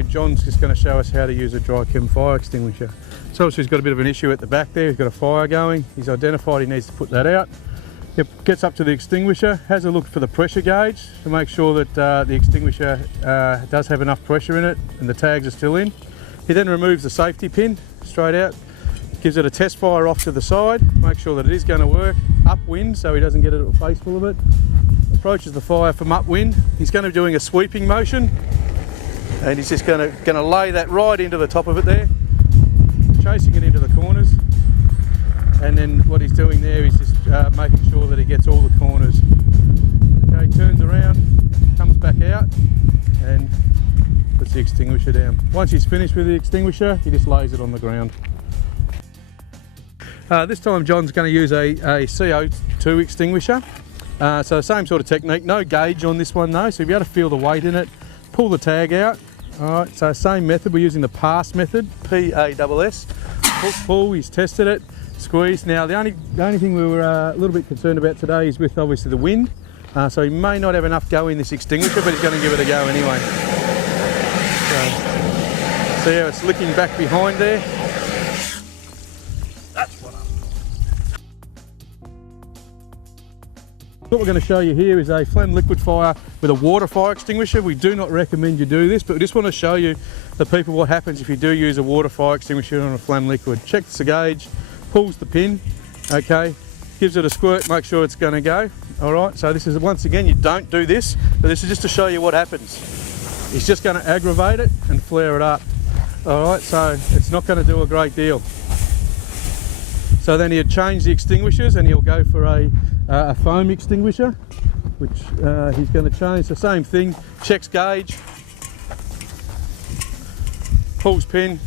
So John's just going to show us how to use a dry chem fire extinguisher. So obviously he's got a bit of an issue at the back there. He's got a fire going. He's identified he needs to put that out. He gets up to the extinguisher, has a look for the pressure gauge to make sure that the extinguisher does have enough pressure in it and the tags are still in. He then removes the safety pin straight out, gives it a test fire off to the side, make sure that it is going to work, upwind so he doesn't get a face full of it. Approaches the fire from upwind. He's going to be doing a sweeping motion and he's just going to lay that right into the top of it there, chasing it into the corners. And then what he's doing there is just making sure that he gets all the corners. Okay, turns around, comes back out and puts the extinguisher down. Once he's finished with the extinguisher, he just lays it on the ground. This time John's going to use a CO2 extinguisher. So same sort of technique, no gauge on this one though, so you'll be able to feel the weight in it, pull the tag out. Alright, so same method, we're using the pass method, P-A-S-S. Pull, he's tested it, squeeze. Now the only thing we were a little bit concerned about today is with obviously the wind. So he may not have enough go in this extinguisher, but he's going to give it a go anyway. So see how it's licking back behind there? What we're going to show you here is a phlegm liquid fire with a water fire extinguisher. We do not recommend you do this, but we just want to show you the people what happens if you do use a water fire extinguisher on a phlegm liquid. Checks the gauge, pulls the pin, okay, gives it a squirt, make sure it's going to go. All right, so this is, once again, you don't do this, but this is just to show you what happens. It's just going to aggravate it and flare it up. All right, so it's not going to do a great deal. So then he'll change the extinguishers and he'll go for a foam extinguisher, which he's going to change. The same thing, checks gauge, pulls pin.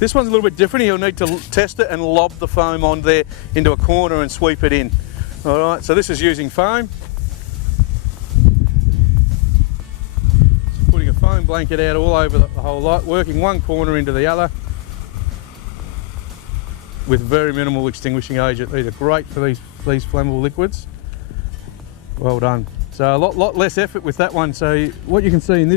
This one's a little bit different. He'll need to test it and lob the foam on there into a corner and sweep it in. All right, so this is using foam. Just putting a foam blanket out all over the whole lot, working one corner into the other with very minimal extinguishing agent. These are great for these flammable liquids. Well done. So a lot less effort with that one. So what you can see in this